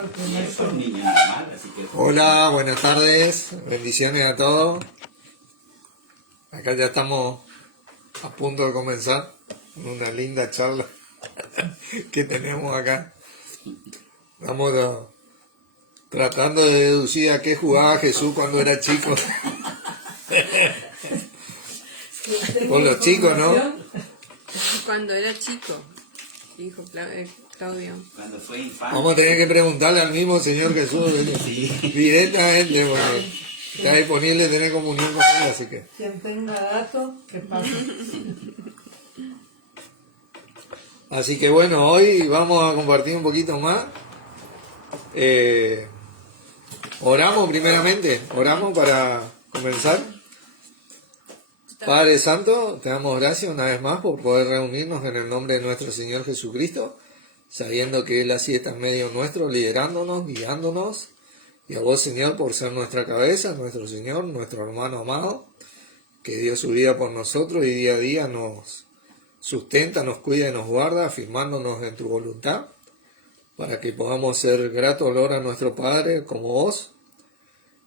Es un niño normal, así que... Hola, buenas tardes, bendiciones a todos. Acá ya estamos a punto de comenzar una linda charla que tenemos acá. Estamos tratando de deducir a qué jugaba Jesús cuando era chico. Con los chicos, ¿no? Cuando era chico, dijo Claudio. Cuando fue infante. Vamos a tener que preguntarle al mismo Señor Jesús directamente, porque está disponible tener comunión con él, así que... Quien tenga datos, que pase. Así que bueno, hoy vamos a compartir un poquito más. Oramos primeramente, oramos para comenzar. Padre Santo, te damos gracias una vez más por poder reunirnos en el nombre de nuestro Señor Jesucristo, sabiendo que Él así está en medio nuestro, liderándonos, guiándonos, y a vos, Señor, por ser nuestra cabeza, nuestro Señor, nuestro hermano amado, que dio su vida por nosotros y día a día nos sustenta, nos cuida y nos guarda, afirmándonos en tu voluntad, para que podamos ser grato olor a nuestro Padre como vos,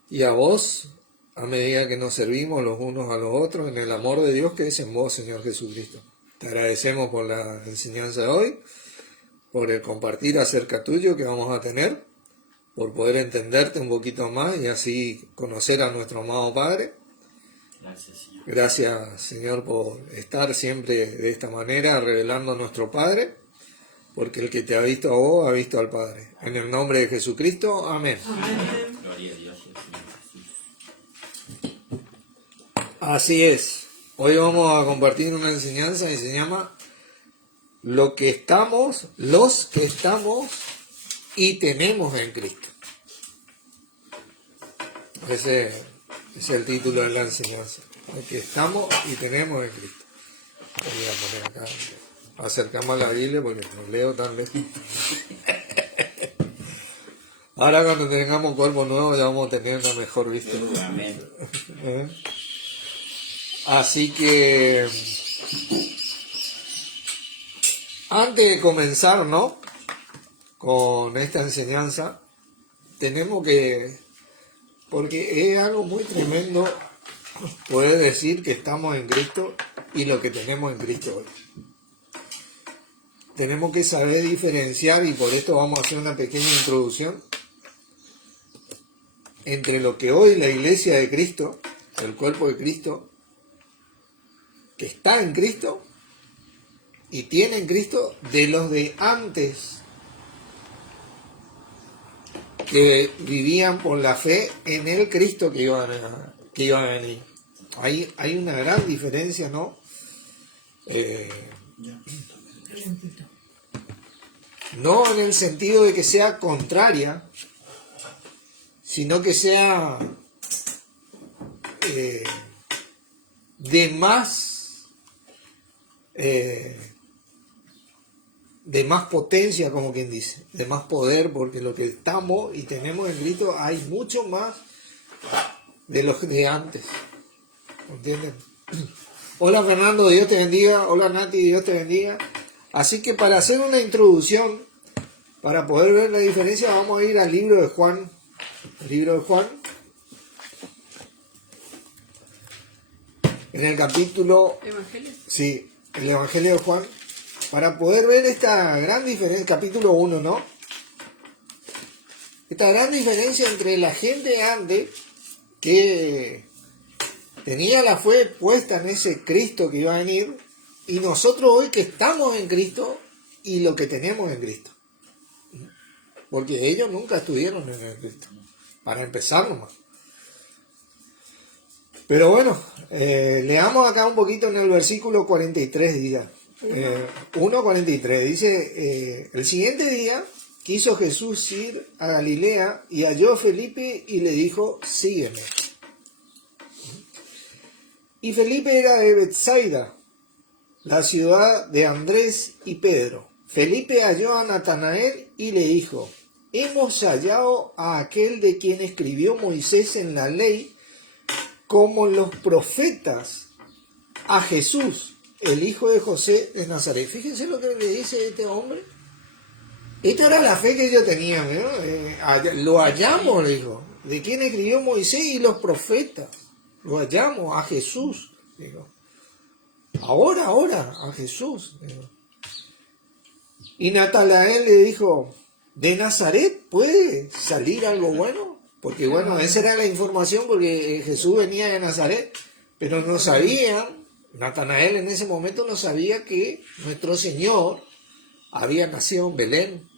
y a vos, a medida que nos servimos los unos a los otros en el amor de Dios que es en vos, Señor Jesucristo. Te agradecemos por la enseñanza de hoy, por el compartir acerca tuyo que vamos a tener, por poder entenderte un poquito más y así conocer a nuestro amado Padre. Gracias, Señor. Gracias, Señor, por estar siempre de esta manera, revelando a nuestro Padre, porque el que te ha visto a vos, ha visto al Padre. En el nombre de Jesucristo, amén. Amén. Gloria a Dios y al Señor Jesús. Así es. Hoy vamos a compartir una enseñanza que se llama los que estamos y tenemos en Cristo. Ese es el título de la enseñanza. Los que estamos y tenemos en Cristo. Voy a poner acá, acercamos a la Biblia porque no leo tan lejos. Ahora cuando tengamos cuerpo nuevo ya vamos a tener una mejor vista. Amén. ¿Eh? Así que antes de comenzar, ¿no?, con esta enseñanza, tenemos que, porque es algo muy tremendo poder decir que estamos en Cristo y lo que tenemos en Cristo hoy. Tenemos que saber diferenciar, y por esto vamos a hacer una pequeña introducción, entre lo que hoy la iglesia de Cristo, el cuerpo de Cristo, que está en Cristo y tiene en Cristo, de los de antes, que vivían por la fe en el Cristo que iba a venir. Hay una gran diferencia, ¿no? No en el sentido de que sea contraria, sino que sea de más potencia, como quien dice, de más poder, porque lo que estamos y tenemos en Cristo hay mucho más de los de antes. ¿Entienden? Hola Fernando, Dios te bendiga. Hola Nati, Dios te bendiga. Así que para hacer una introducción, para poder ver la diferencia, vamos a ir al libro de Juan. El libro de Juan. En el capítulo... ¿Evangelio? Sí, el Evangelio de Juan. Para poder ver esta gran diferencia, capítulo 1, ¿no? Esta gran diferencia entre la gente antes, que tenía la fe puesta en ese Cristo que iba a venir, y nosotros hoy que estamos en Cristo y lo que tenemos en Cristo. Porque ellos nunca estuvieron en el Cristo, para empezar nomás. Pero bueno, leamos acá un poquito en el versículo 43, diga. 1:43, dice, el siguiente día quiso Jesús ir a Galilea y halló a Felipe y le dijo, sígueme. Y Felipe era de Betsaida, la ciudad de Andrés y Pedro. Felipe halló a Natanael y le dijo, hemos hallado a aquel de quien escribió Moisés en la ley, como los profetas, a Jesús, el hijo de José de Nazaret. Fíjense lo que le dice este hombre. Esta era la fe que ellos tenían, ¿no? Lo hallamos, le dijo. ¿De quién escribió Moisés y los profetas? Lo hallamos, a Jesús, dijo. Ahora, a Jesús, dijo. Y Natanael le dijo, ¿de Nazaret puede salir algo bueno? Porque bueno, esa era la información, porque Jesús venía de Nazaret, pero no sabían, Natanael en ese momento no sabía que nuestro Señor había nacido en Belén.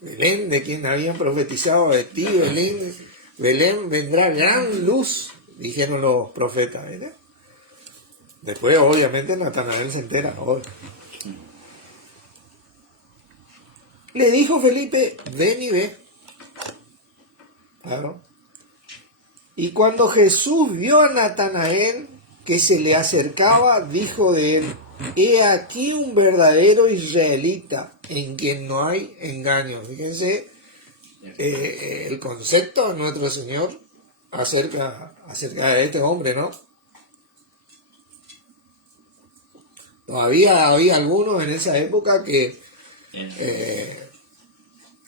Belén, de quien habían profetizado de ti, Belén vendrá gran luz, dijeron los profetas, ¿verdad? Después, obviamente, Natanael se entera. Le dijo Felipe, ven y ve. Claro. Y cuando Jesús vio a Natanael que se le acercaba, dijo de él, he aquí un verdadero israelita en quien no hay engaño. Fíjense el concepto de nuestro Señor acerca de este hombre, ¿no? Todavía había algunos en esa época que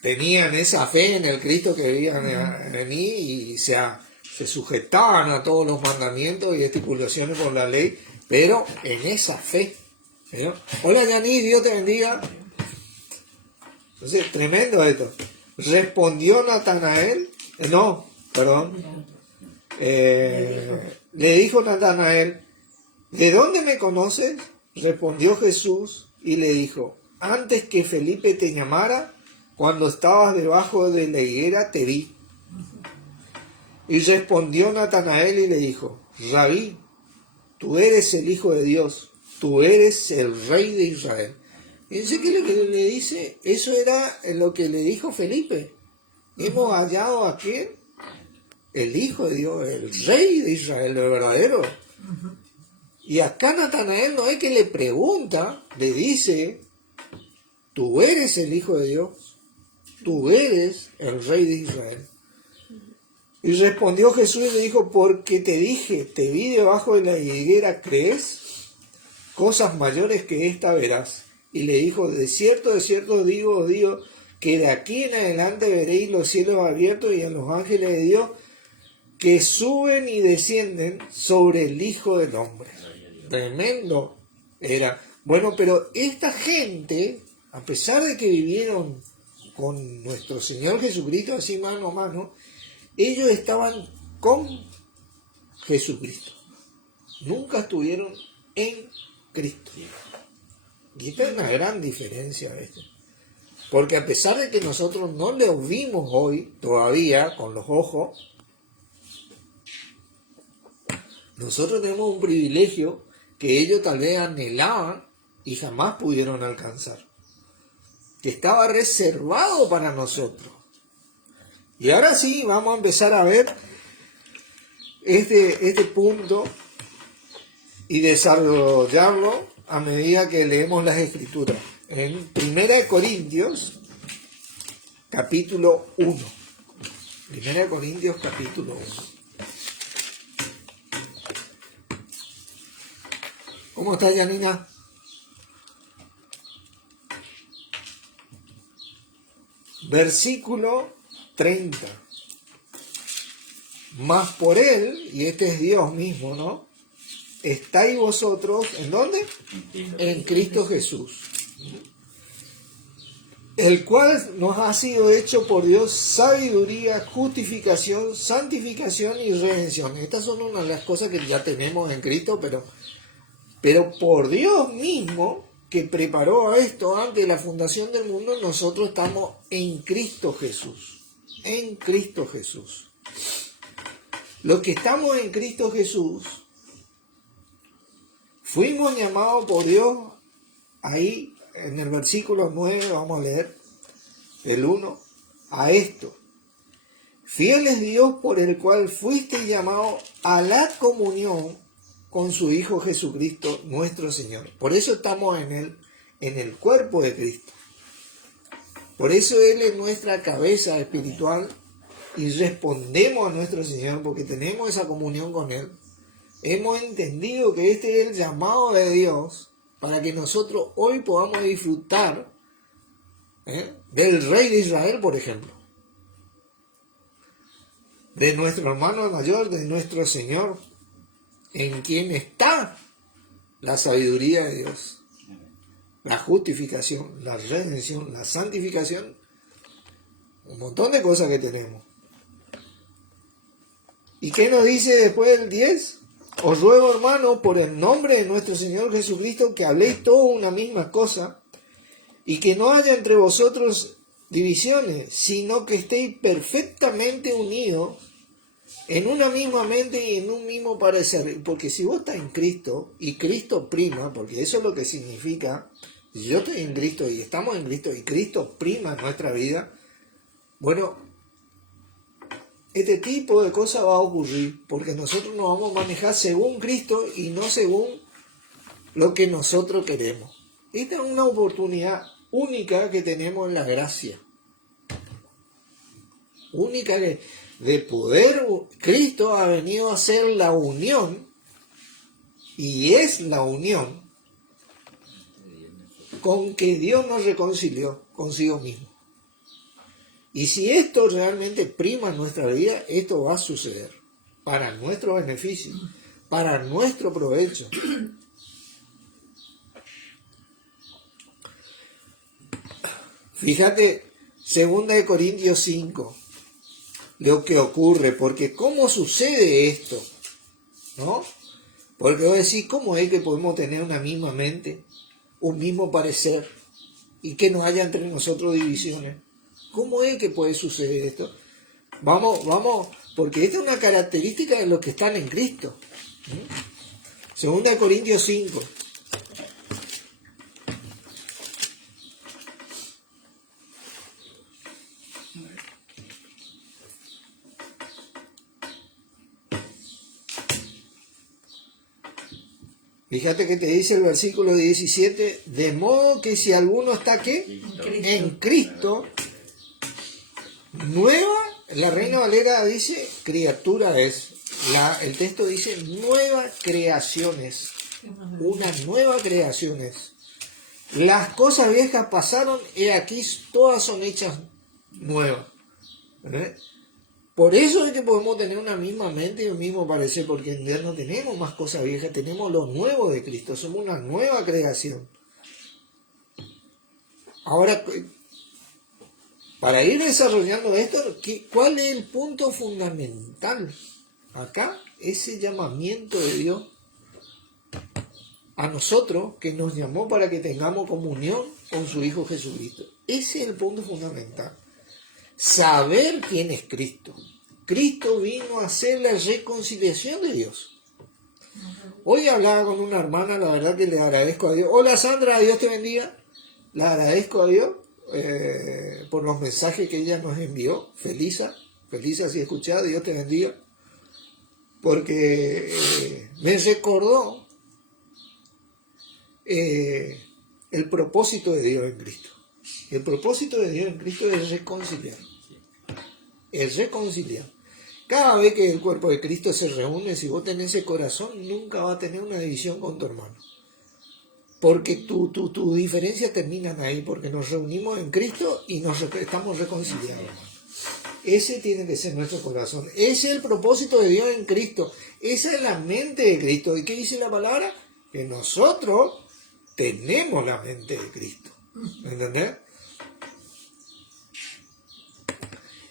tenían esa fe en el Cristo que vivían en mí y se sujetaban a todos los mandamientos y estipulaciones por la ley, pero en esa fe. ¿No? Hola Yanis, Dios te bendiga. Entonces, tremendo esto. Respondió Natanael, le dijo Natanael, ¿de dónde me conoces? Respondió Jesús y le dijo, antes que Felipe te llamara, cuando estabas debajo de la higuera te vi. Y respondió Natanael y le dijo, Rabí, tú eres el Hijo de Dios, tú eres el Rey de Israel. Fíjense que lo que le dice, eso era lo que le dijo Felipe. Hemos hallado a quién, el Hijo de Dios, el Rey de Israel, el verdadero. Y acá Natanael no es que le pregunta, le dice, tú eres el Hijo de Dios, tú eres el Rey de Israel. Y respondió Jesús y le dijo, porque te dije, te vi debajo de la higuera, ¿crees? Cosas mayores que esta verás. Y le dijo, de cierto os digo, que de aquí en adelante veréis los cielos abiertos y a los ángeles de Dios que suben y descienden sobre el Hijo del Hombre. Tremendo era. Bueno, pero esta gente, a pesar de que vivieron con nuestro Señor Jesucristo así mano a mano, ellos estaban con Jesucristo. Nunca estuvieron en Cristo. Y esta es una gran diferencia. Porque a pesar de que nosotros no le vimos hoy todavía con los ojos, nosotros tenemos un privilegio que ellos tal vez anhelaban y jamás pudieron alcanzar, que estaba reservado para nosotros. Y ahora sí, vamos a empezar a ver este punto y desarrollarlo a medida que leemos las Escrituras. En 1 Corintios, capítulo 1. 1 Corintios, capítulo 1. ¿Cómo estás, Janina? Versículo 30. Mas por él, y este es Dios mismo, ¿no? Estáis vosotros, ¿en dónde? En Cristo Jesús. El cual nos ha sido hecho por Dios sabiduría, justificación, santificación y redención. Estas son una de las cosas que ya tenemos en Cristo, pero por Dios mismo, que preparó esto antes de la fundación del mundo, nosotros estamos en Cristo Jesús. En Cristo Jesús. Los que estamos en Cristo Jesús, fuimos llamados por Dios, ahí en el versículo 9, vamos a leer, el 1, a esto. Fiel es Dios por el cual fuiste llamado a la comunión con su Hijo Jesucristo, nuestro Señor. Por eso estamos en el cuerpo de Cristo. Por eso Él es nuestra cabeza espiritual y respondemos a nuestro Señor porque tenemos esa comunión con Él. Hemos entendido que este es el llamado de Dios para que nosotros hoy podamos disfrutar del rey de Israel, por ejemplo, de nuestro hermano mayor, de nuestro Señor, en quien está la sabiduría de Dios, la justificación, la redención, la santificación, un montón de cosas que tenemos. ¿Y qué nos dice después del 10? Os ruego, hermano, por el nombre de nuestro Señor Jesucristo, que habléis todo una misma cosa, y que no haya entre vosotros divisiones, sino que estéis perfectamente unidos en una misma mente y en un mismo parecer. Porque si vos estás en Cristo, y Cristo prima, porque eso es lo que significa, si yo estoy en Cristo y estamos en Cristo, y Cristo prima en nuestra vida, bueno, este tipo de cosas va a ocurrir, porque nosotros nos vamos a manejar según Cristo y no según lo que nosotros queremos. Esta es una oportunidad única que tenemos en la gracia. Única de poder. Cristo ha venido a hacer la unión, y es la unión con que Dios nos reconcilió consigo mismo. Y si esto realmente prima en nuestra vida, esto va a suceder para nuestro beneficio, para nuestro provecho. Fíjate, 2 Corintios 5, lo que ocurre, porque ¿cómo sucede esto? ¿No? Porque vos decís, ¿cómo es que podemos tener una misma mente, un mismo parecer, y que no haya entre nosotros divisiones? ¿Cómo es que puede suceder esto? Vamos, porque esta es una característica de los que están en Cristo. 2 Corintios 5. Fíjate que te dice el versículo 17, de modo que si alguno está ¿qué? En Cristo, nueva, la Reina Valera dice, criatura es. El texto dice, nueva creaciones. Una nueva creaciones. Las cosas viejas pasaron y aquí todas son hechas nuevas. ¿Verdad? Por eso es que podemos tener una misma mente y un mismo parecer, porque en Dios no tenemos más cosas viejas, tenemos lo nuevo de Cristo, somos una nueva creación. Ahora, para ir desarrollando esto, ¿cuál es el punto fundamental? Acá, ese llamamiento de Dios a nosotros, que nos llamó para que tengamos comunión con su Hijo Jesucristo. Ese es el punto fundamental. Saber quién es Cristo. Cristo vino a hacer la reconciliación de Dios. Hoy hablaba con una hermana, la verdad que le agradezco a Dios. Hola Sandra, Dios te bendiga. Le agradezco a Dios por los mensajes que ella nos envió. Felisa, si escuchás, Dios te bendiga. Porque me recordó el propósito de Dios en Cristo. El propósito de Dios en Cristo es reconciliar. Es reconciliar. Cada vez que el cuerpo de Cristo se reúne, si vos tenés ese corazón, nunca va a tener una división con tu hermano. Porque tu diferencia terminan ahí, porque nos reunimos en Cristo y nos estamos reconciliando. Ese tiene que ser nuestro corazón. Ese es el propósito de Dios en Cristo. Esa es la mente de Cristo. ¿Y qué dice la palabra? Que nosotros tenemos la mente de Cristo. ¿Entendés?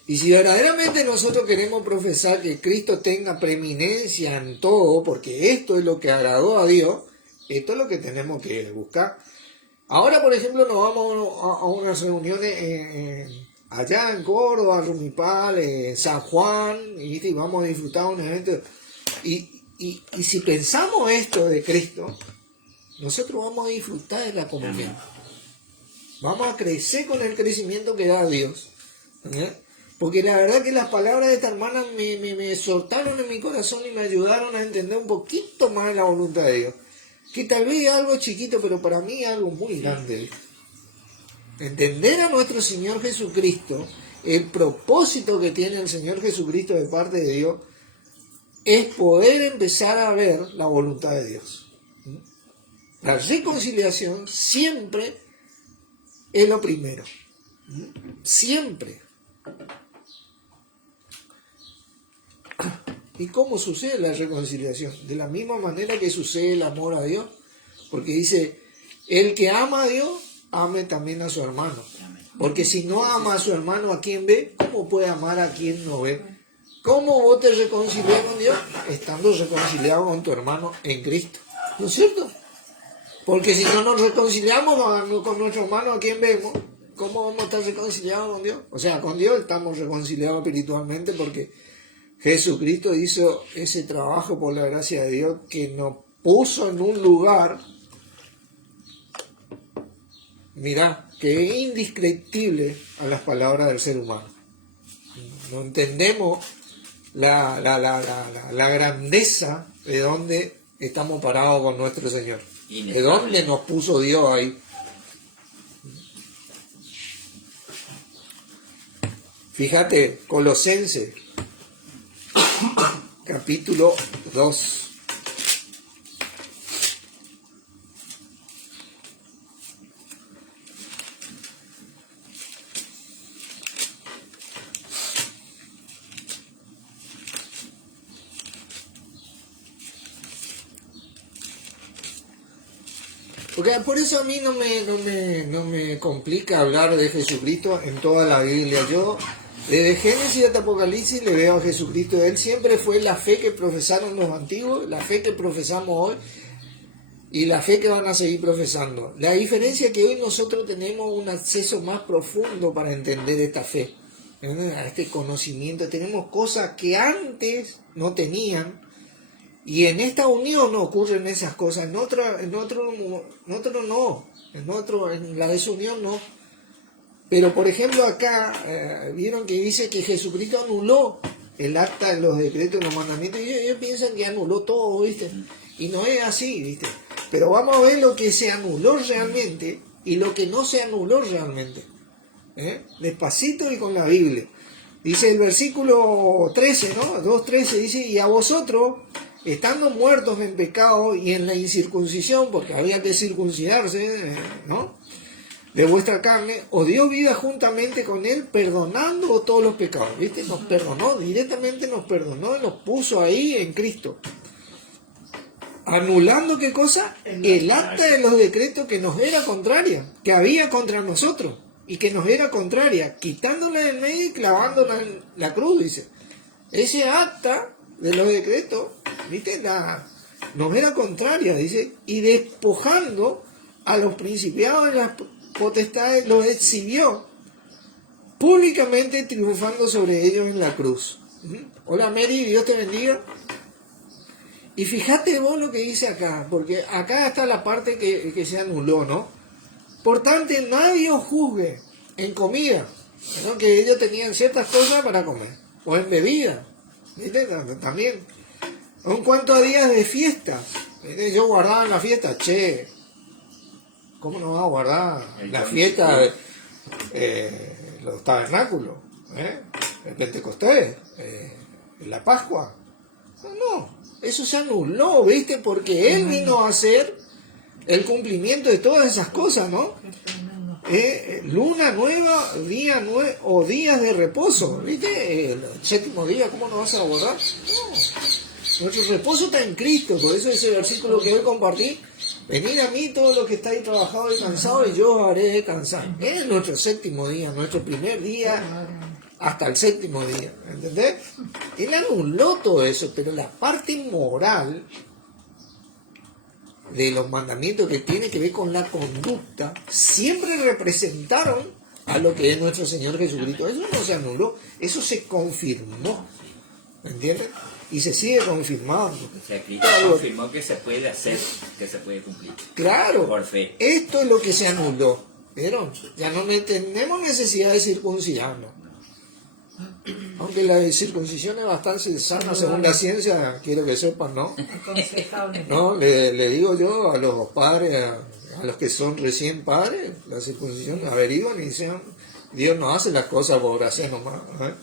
Y si verdaderamente nosotros queremos profesar que Cristo tenga preeminencia en todo, porque esto es lo que agradó a Dios, esto es lo que tenemos que buscar. Ahora, por ejemplo, nos vamos a unas reuniones allá en Córdoba, Rumipal, en San Juan, y vamos a disfrutar un evento. Y si pensamos esto de Cristo, nosotros vamos a disfrutar de la comunión. Vamos a crecer con el crecimiento que da Dios. Porque la verdad que las palabras de esta hermana me soltaron en mi corazón y me ayudaron a entender un poquito más la voluntad de Dios. Que tal vez es algo chiquito, pero para mí es algo muy grande. Entender a nuestro Señor Jesucristo, el propósito que tiene el Señor Jesucristo de parte de Dios, es poder empezar a ver la voluntad de Dios. La reconciliación siempre es lo primero. Siempre. ¿Y cómo sucede la reconciliación? De la misma manera que sucede el amor a Dios. Porque dice, el que ama a Dios, ame también a su hermano. Porque si no ama a su hermano, ¿a quien ve? ¿Cómo puede amar a quien no ve? ¿Cómo vos te reconcilias con Dios? Estando reconciliado con tu hermano en Cristo. ¿No es cierto? Porque si no nos reconciliamos con nuestro hermano, ¿a quién vemos? ¿Cómo vamos a estar reconciliados con Dios? O sea, con Dios estamos reconciliados espiritualmente porque Jesucristo hizo ese trabajo por la gracia de Dios que nos puso en un lugar, mirá, que es indescriptible a las palabras del ser humano. No entendemos la grandeza de dónde estamos parados con nuestro Señor. De dónde nos puso Dios ahí. Fíjate, Colosenses, capítulo 2. Porque por eso a mí no me complica hablar de Jesucristo en toda la Biblia. Yo, desde Génesis hasta Apocalipsis, le veo a Jesucristo. Él siempre fue la fe que profesaron los antiguos, la fe que profesamos hoy y la fe que van a seguir profesando. La diferencia es que hoy nosotros tenemos un acceso más profundo para entender esta fe, a este conocimiento. Tenemos cosas que antes no tenían. Y en esta unión no ocurren esas cosas, en otro no, en la desunión no. Pero por ejemplo acá, vieron que dice que Jesucristo anuló el acta de los decretos y los mandamientos, y ellos piensan que anuló todo, ¿viste? Y no es así, ¿viste? Pero vamos a ver lo que se anuló realmente y lo que no se anuló realmente. Despacito y con la Biblia. Dice el versículo 13, ¿no? 2.13 dice, y a vosotros, estando muertos en pecado y en la incircuncisión, porque había que circuncidarse, ¿no? De vuestra carne, os dio vida juntamente con él, perdonando todos los pecados. ¿Viste? Nos perdonó, directamente nos perdonó y nos puso ahí en Cristo. Anulando, ¿qué cosa? El acta de los decretos que nos era contraria, que había contra nosotros y que nos era contraria, quitándola del medio y clavándola en la cruz, dice. Ese acta de los decretos, ¿viste? Nos era contraria, dice, y despojando a los principados de las potestades, los exhibió públicamente, triunfando sobre ellos en la cruz. Hola Mary, Dios te bendiga. Y fíjate vos lo que dice acá, porque acá está la parte que se anuló, ¿no? Por tanto, nadie os juzgue en comida, ¿no? Que ellos tenían ciertas cosas para comer, o en bebida, ¿viste? También. En cuanto a días de fiesta, ¿viste? Yo guardaba en la fiesta, ¿cómo no va a guardar la fiesta los tabernáculos, el Pentecostés, la Pascua? No, eso se anuló, ¿viste? Porque Él vino a hacer el cumplimiento de todas esas cosas, ¿no? Luna nueva, día nuevo o días de reposo, ¿viste? El séptimo día, ¿cómo no vas a guardar? No, nuestro reposo está en Cristo, por eso ese versículo que hoy compartí, venid a mí todos los que estáis trabajados y cansados y yo os haré descansar. Es nuestro séptimo día, nuestro primer día hasta el séptimo día, ¿entendés? Él anuló todo eso, pero la parte moral de los mandamientos que tiene que ver con la conducta siempre representaron a lo que es nuestro Señor Jesucristo. Eso no se anuló, eso se confirmó, ¿entiendes? Y se sigue confirmando. O sea, Cristo confirmó que se puede hacer, que se puede cumplir. Claro, por fe. Esto es lo que se anuló, ¿vieron? Ya no tenemos necesidad de circuncidarnos. Aunque la circuncisión es bastante sana según la ciencia, quiero que sepan, ¿no? Aconsejable. No, le digo yo a los padres, a los que son recién padres, la circuncisión, averiguan y dicen, Dios no hace las cosas por hacer nomás, ¿eh?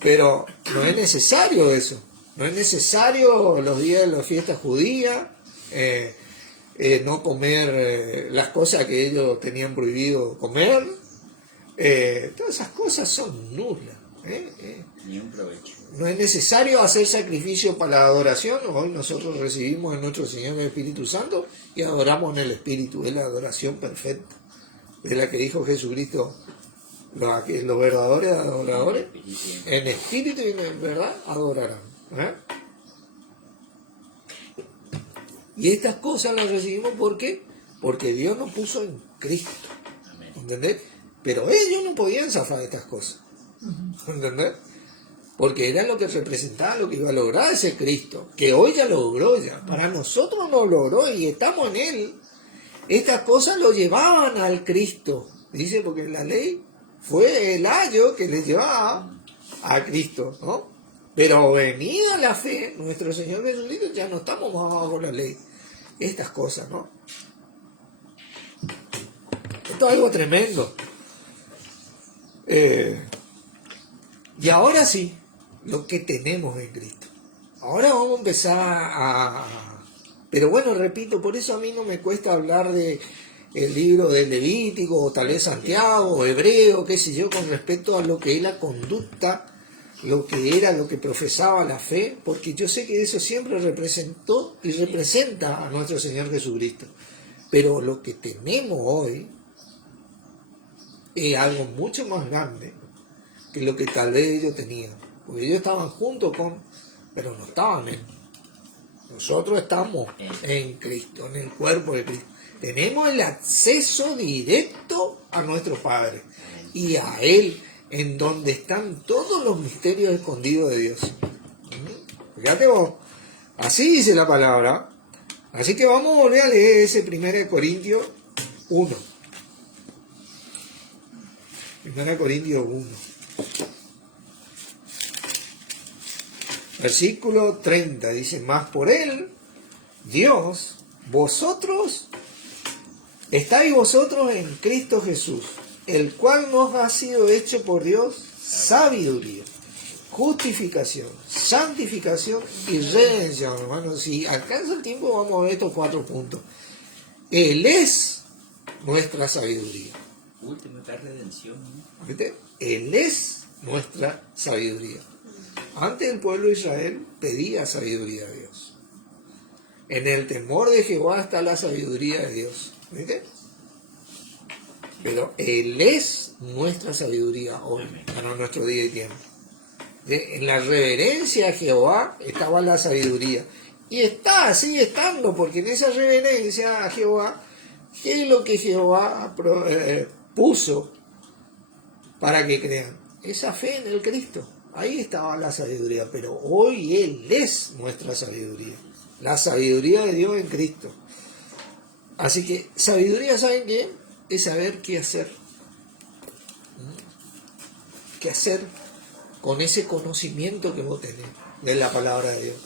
Pero no es necesario eso, no es necesario los días de las fiestas judías, no comer las cosas que ellos tenían prohibido comer, Todas esas cosas son nulas. Ni un provecho. No es necesario hacer sacrificio para la adoración. Hoy nosotros recibimos en nuestro Señor el Espíritu Santo y adoramos en el Espíritu. Es la adoración perfecta. Es la que dijo Jesucristo. Los verdaderos adoradores en espíritu y en verdad adorarán. Y estas cosas las recibimos porque Dios nos puso en Cristo. Amén. ¿Entendés? Pero ellos no podían zafar estas cosas. ¿Entendés? Porque era lo que representaba lo que iba a lograr ese Cristo, que hoy ya logró ya. Para nosotros lo logró y estamos en Él. Estas cosas lo llevaban al Cristo. Dice, porque la ley fue el ayo que les llevaba a Cristo, ¿no? Pero venida la fe, nuestro Señor Jesucristo, ya no estamos más bajo la ley. Estas cosas, ¿no? Esto es algo tremendo. Y ahora sí, lo que tenemos en Cristo. Ahora vamos a empezar Pero bueno, repito, por eso a mí no me cuesta hablar de el libro de Levítico, o tal vez Santiago, o Hebreo, qué sé yo, con respecto a lo que es la conducta, lo que era, lo que profesaba la fe, porque yo sé que eso siempre representó y representa a nuestro Señor Jesucristo. Pero lo que tenemos hoy es algo mucho más grande que lo que tal vez ellos tenían. Porque ellos estaban juntos pero no estaban en. Nosotros estamos en Cristo, en el cuerpo de Cristo. Tenemos el acceso directo a nuestro Padre y a Él, en donde están todos los misterios escondidos de Dios. Fíjate vos, así dice la palabra. Así que vamos a volver a leer ese 1 Corintios 1. 1 Corintios 1. Versículo 30 dice, más por Él, Dios, estáis vosotros en Cristo Jesús, el cual nos ha sido hecho por Dios sabiduría, justificación, santificación y redención. Hermanos, si alcanza el tiempo vamos a ver estos 4 puntos. Él es nuestra sabiduría. Última redención, ¿no? ¿Viste? Él es nuestra sabiduría. Antes el pueblo de Israel pedía sabiduría a Dios. En el temor de Jehová está la sabiduría de Dios. ¿Viste? Pero Él es nuestra sabiduría hoy, para nuestro día y tiempo. En la reverencia a Jehová estaba la sabiduría. Y sigue estando, porque en esa reverencia a Jehová, ¿qué es lo que Jehová puso para que crean? Esa fe en el Cristo. Ahí estaba la sabiduría, pero hoy Él es nuestra sabiduría. La sabiduría de Dios en Cristo. Así que sabiduría, ¿saben qué? Es saber qué hacer. ¿Qué hacer con ese conocimiento que vos tenés de la palabra de Dios?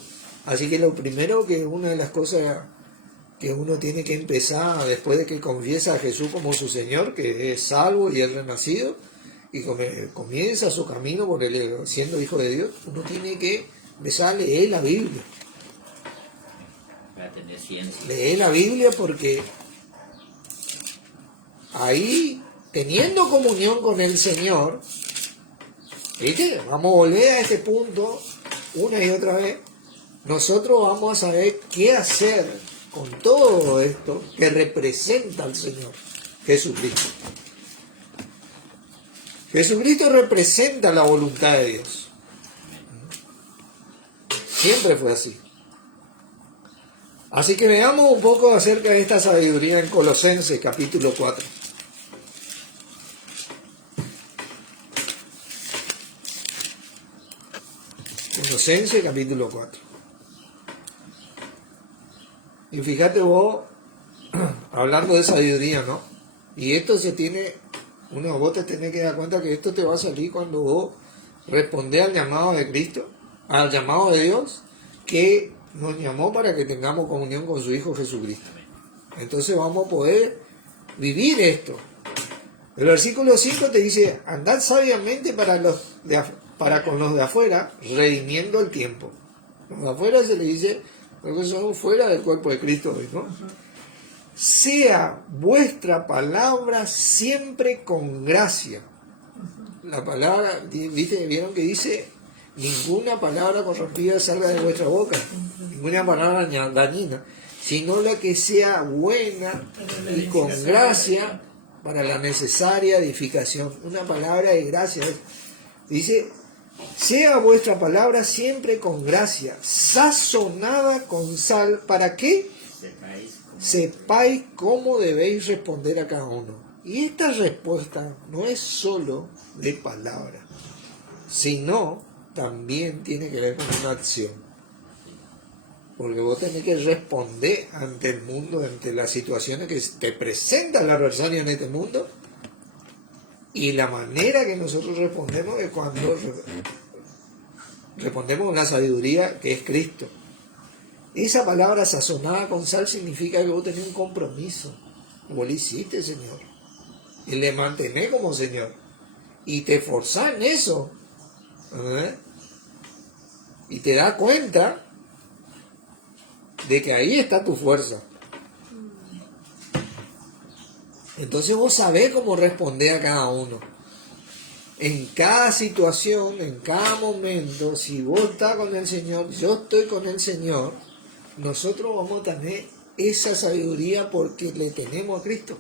Así que lo primero, que una de las cosas que uno tiene que empezar después de que confiesa a Jesús como su Señor, que es salvo y es renacido, y comienza su camino por él siendo hijo de Dios, uno tiene que empezar a leer la Biblia. Para tener ciencia. Leer la Biblia, porque ahí, teniendo comunión con el Señor, ¿viste? Vamos a volver a este punto una y otra vez. Nosotros vamos a saber qué hacer con todo esto que representa al Señor Jesucristo. Jesucristo representa la voluntad de Dios. Siempre fue así. Así que veamos un poco acerca de esta sabiduría en Colosenses capítulo 4. Colosenses capítulo 4. Y fíjate vos, hablando de sabiduría, ¿no? Y esto vos te tenés que dar cuenta que esto te va a salir cuando vos respondés al llamado de Cristo, al llamado de Dios, que nos llamó para que tengamos comunión con su Hijo Jesucristo. Entonces vamos a poder vivir esto. El versículo 5 te dice, andad sabiamente para con los de afuera, redimiendo el tiempo. Los de afuera se le dice, porque son fuera del cuerpo de Cristo hoy, ¿no? Sea vuestra palabra siempre con gracia, la palabra, ¿viste? ¿Vieron que dice? Ninguna palabra corrompida salga de vuestra boca, ninguna palabra dañina, sino la que sea buena y con gracia para la necesaria edificación. Una palabra de gracia. Dice, sea vuestra palabra siempre con gracia, sazonada con sal. ¿Para qué? Sepáis cómo debéis responder a cada uno. Y esta respuesta no es solo de palabra, sino también tiene que ver con una acción. Porque vos tenés que responder ante el mundo, ante las situaciones que te presenta el adversario en este mundo. Y la manera que nosotros respondemos es cuando respondemos con la sabiduría que es Cristo. Esa palabra sazonada con sal significa que vos tenés un compromiso. Vos le hiciste, Señor. Y le mantenés como Señor. Y te esforzás en eso. Y te das cuenta de que ahí está tu fuerza. Entonces vos sabés cómo responder a cada uno. En cada situación, en cada momento, si vos estás con el Señor, yo estoy con el Señor, nosotros vamos a tener esa sabiduría porque le tenemos a Cristo.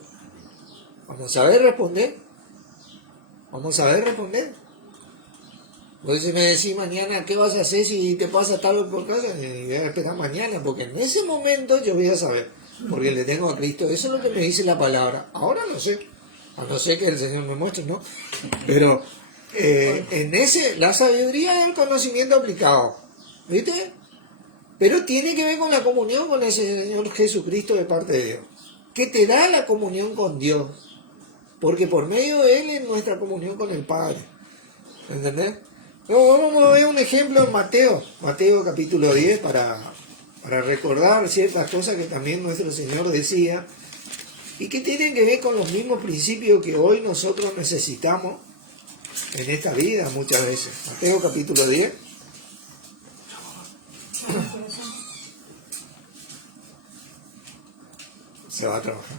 Vamos a saber responder. Vamos a saber responder. Vos si me decís mañana, ¿qué vas a hacer si te pasa tal por casa? Y voy a esperar mañana, porque en ese momento yo voy a saber, porque le tengo a Cristo. Eso es lo que me dice la palabra. Ahora no sé, a no ser que el Señor me muestre, ¿no? Pero la sabiduría es el conocimiento aplicado, ¿viste? Pero tiene que ver con la comunión con ese Señor Jesucristo de parte de Dios, que te da la comunión con Dios, porque por medio de Él es nuestra comunión con el Padre. ¿Entendés? Luego vamos a ver un ejemplo en Mateo capítulo 10 para recordar ciertas cosas que también nuestro Señor decía y que tienen que ver con los mismos principios que hoy nosotros necesitamos en esta vida muchas veces. Mateo capítulo 10. Se va a trabajar.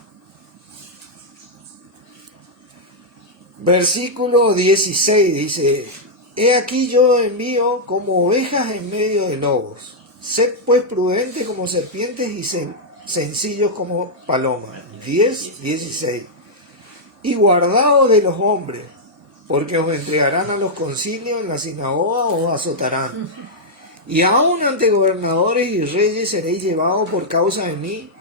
Versículo 16 dice: He aquí yo envío como ovejas en medio de lobos. Sed pues prudentes como serpientes y sencillos como palomas. 10:16. Y guardaos de los hombres, porque os entregarán a los concilios, en la sinagoga os azotarán. Y aun ante gobernadores y reyes seréis llevados por causa de mí,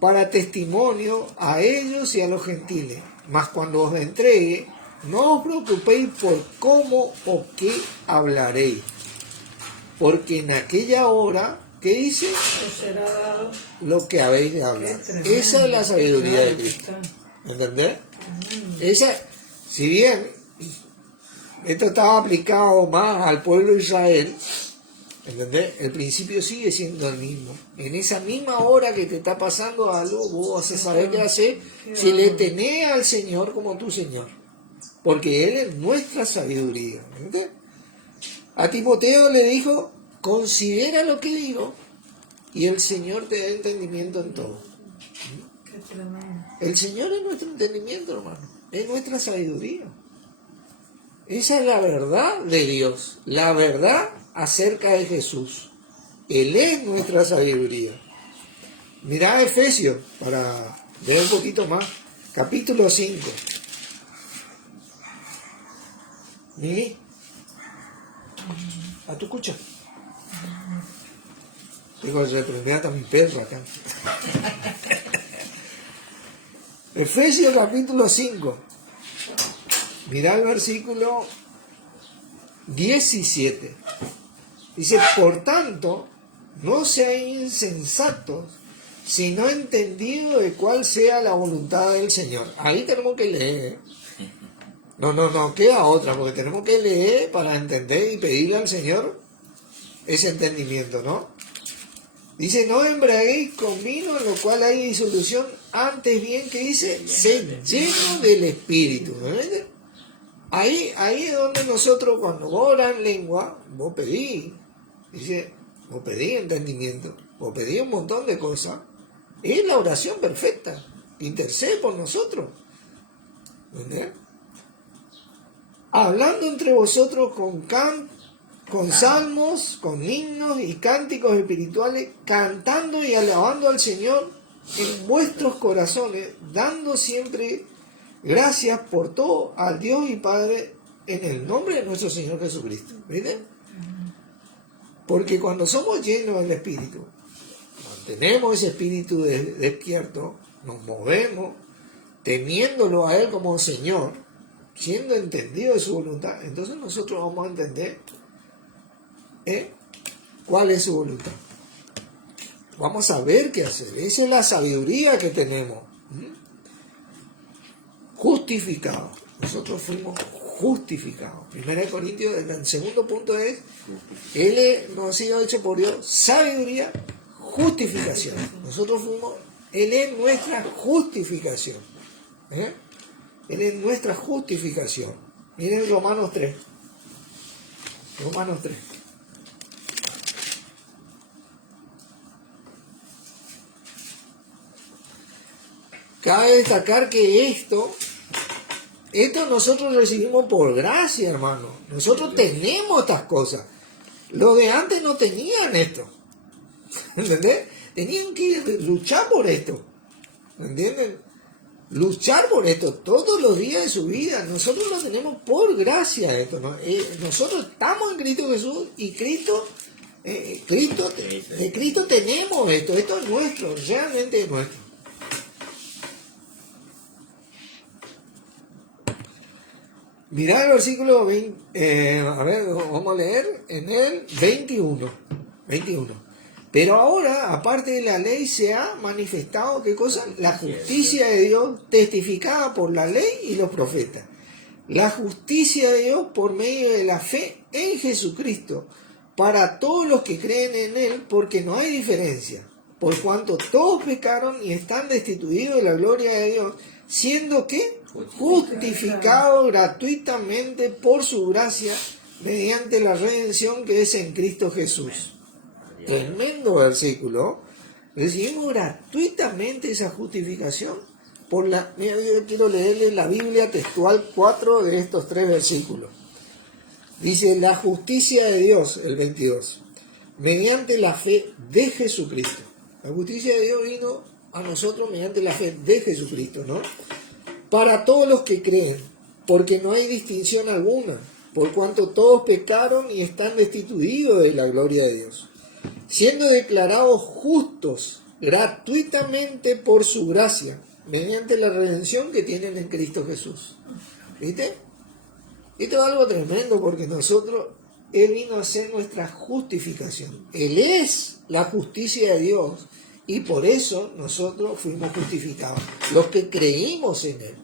para testimonio a ellos y a los gentiles. Mas cuando os entregue, no os preocupéis por cómo o qué hablaréis, porque en aquella hora, ¿qué dice? será dado Lo que habéis de hablar. Esa es la sabiduría de Cristo. ¿Entendés? Esa, si bien esto estaba aplicado más al pueblo de Israel, ¿entendés? El principio sigue siendo el mismo. En esa misma hora que te está pasando algo, vos vas a saber qué hacer si le tenés al Señor como tu Señor. Porque Él es nuestra sabiduría. ¿Entendés? A Timoteo le dijo: considera lo que digo y el Señor te da entendimiento en todo. El Señor es nuestro entendimiento, hermano. Es nuestra sabiduría. Esa es la verdad de Dios. La verdad acerca de Jesús. Él es nuestra sabiduría. Mirá Efesios, para ver un poquito más. Capítulo 5. Miguel, ¿a tu escucha? Tengo que reprender hasta mi perro acá. Efesios capítulo 5. Mirá el versículo 17. Dice: por tanto, no seáis insensatos, sino entendidos de cuál sea la voluntad del Señor. Ahí tenemos que leer. No, queda otra, porque tenemos que leer para entender y pedirle al Señor ese entendimiento, ¿no? Dice: no embriaguéis con vino, en lo cual hay disolución, antes bien, que dice, sed lleno del Espíritu. ¿No? Ahí es donde nosotros, cuando vos orás en lengua, vos pedís, dice, vos pedís entendimiento, vos pedís un montón de cosas. Es la oración perfecta, intercede por nosotros. ¿Entendés? hablando entre vosotros con salmos, con himnos y cánticos espirituales, cantando y alabando al Señor en vuestros corazones, dando siempre gracias por todo al Dios y Padre en el nombre de nuestro Señor Jesucristo. ¿Ven? Porque cuando somos llenos del Espíritu, mantenemos ese espíritu despierto, nos movemos, teniéndolo a Él como Señor, siendo entendido de su voluntad, entonces nosotros vamos a entender cuál es su voluntad. Vamos a ver qué hacer. Esa es la sabiduría que tenemos. Justificados. Nosotros fuimos justificados. 1 Corintios, el segundo punto es, Él nos ha sido hecho por Dios sabiduría, justificación. Nosotros fuimos, Él es nuestra justificación. Él es nuestra justificación. Miren Romanos 3. Romanos 3. Cabe destacar que esto nosotros recibimos por gracia, hermano. Nosotros tenemos estas cosas. Los de antes no tenían esto. ¿Entendés? Tenían que luchar por esto. ¿Entienden? Luchar por esto todos los días de su vida. Nosotros lo tenemos por gracia esto, ¿no? Nosotros estamos en Cristo Jesús y de Cristo tenemos esto. Esto es nuestro, realmente es nuestro. Mirá el versículo 20, vamos a leer en el 21. Pero ahora, aparte de la ley, se ha manifestado, ¿qué cosa? La justicia de Dios, testificada por la ley y los profetas. La justicia de Dios por medio de la fe en Jesucristo, para todos los que creen en Él, porque no hay diferencia, por cuanto todos pecaron y están destituidos de la gloria de Dios, siendo que justificados gratuitamente por su gracia, mediante la redención que es en Cristo Jesús. Tremendo versículo. Recibimos gratuitamente esa justificación. Mira, yo quiero leerle la Biblia textual 4 de estos 3 versículos. Dice, la justicia de Dios, el 22, mediante la fe de Jesucristo. La justicia de Dios vino a nosotros mediante la fe de Jesucristo, ¿no? Para todos los que creen, porque no hay distinción alguna, por cuanto todos pecaron y están destituidos de la gloria de Dios, siendo declarados justos gratuitamente por su gracia, mediante la redención que tienen en Cristo Jesús. ¿Viste? Esto es algo tremendo porque Él vino a ser nuestra justificación. Él es la justicia de Dios y por eso nosotros fuimos justificados. Los que creímos en Él,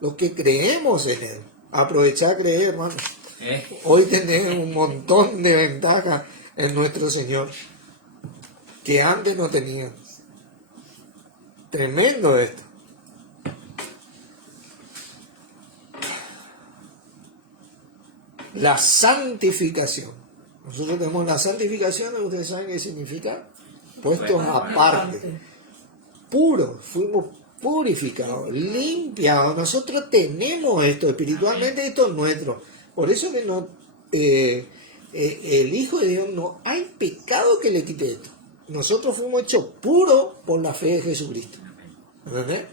los que creemos en Él. Aprovechá a creer, hermano. Hoy tenemos un montón de ventajas en nuestro Señor que antes no teníamos. Tremendo esto. La santificación. Nosotros tenemos la santificación, ustedes saben qué significa. Puestos aparte. Puros, fuimos purificados, limpiados. Nosotros tenemos esto, espiritualmente esto es nuestro. Por eso que el Hijo de Dios, no hay pecado que le quite esto. Nosotros fuimos hechos puros por la fe de Jesucristo. ¿Entendés?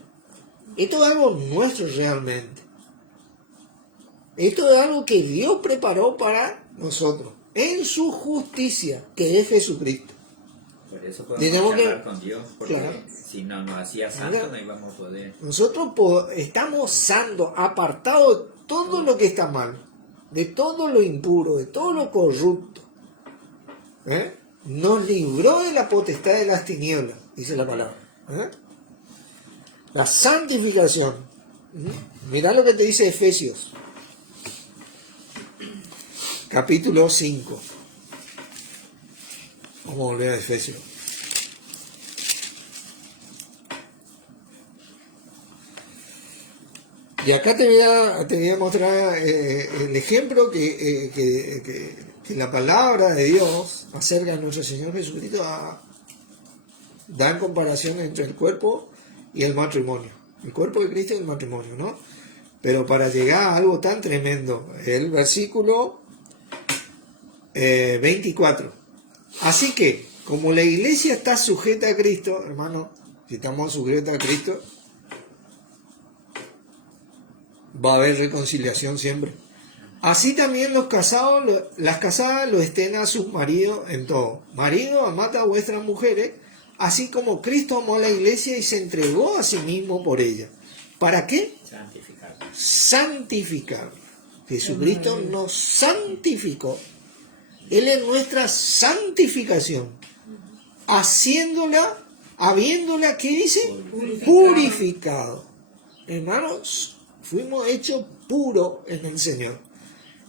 Esto es algo nuestro realmente. Esto es algo que Dios preparó para nosotros, en su justicia, que es Jesucristo. Por eso podemos hablar con Dios, porque claro, si no nos hacía santos no íbamos a poder. Nosotros estamos santos, apartados de todo lo que está mal, de todo lo impuro, de todo lo corrupto. Nos libró de la potestad de las tinieblas, dice la palabra. La santificación. Mirá lo que te dice Efesios, capítulo 5. Vamos a volver a Efesios. Y acá te voy a mostrar el ejemplo que la palabra de Dios acerca de nuestro Señor Jesucristo da en comparación entre el cuerpo y el matrimonio. El cuerpo de Cristo y el matrimonio, ¿no? pero para llegar a algo tan tremendo, el versículo 24. Así que, como la iglesia está sujeta a Cristo, hermano, si estamos sujetos a Cristo, va a haber reconciliación siempre. Así también los casados, las casadas lo estén a sus maridos en todo. Marido, amad a vuestras mujeres, así como Cristo amó a la iglesia y se entregó a sí mismo por ella. ¿Para qué? Santificar. Jesucristo nos santificó. Él es nuestra santificación. Habiéndola, ¿qué dice? Purificado. Hermanos, fuimos hechos puros en el Señor.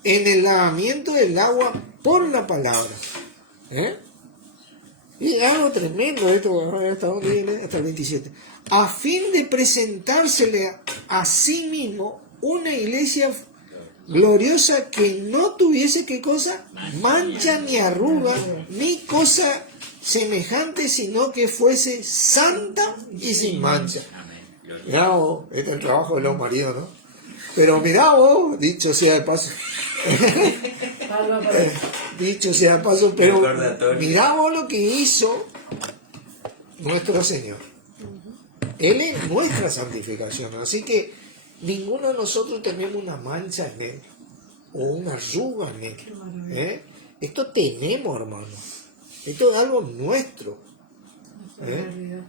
En el lavamiento del agua por la palabra. Y es algo tremendo esto, ¿hasta dónde viene? Hasta el 27. A fin de presentársele a sí mismo una iglesia gloriosa que no tuviese, ¿qué cosa? Mancha ni arruga, ni cosa semejante, sino que fuese santa y sin mancha. Mirá vos, este es el trabajo de los maridos, ¿no? Pero mirá vos, dicho sea de paso, dicho sea de paso, pero mirá vos lo que hizo nuestro Señor. Él es nuestra santificación, así que ninguno de nosotros tenemos una mancha en Él, o una arruga en Él. Esto tenemos, hermano. Esto es algo nuestro.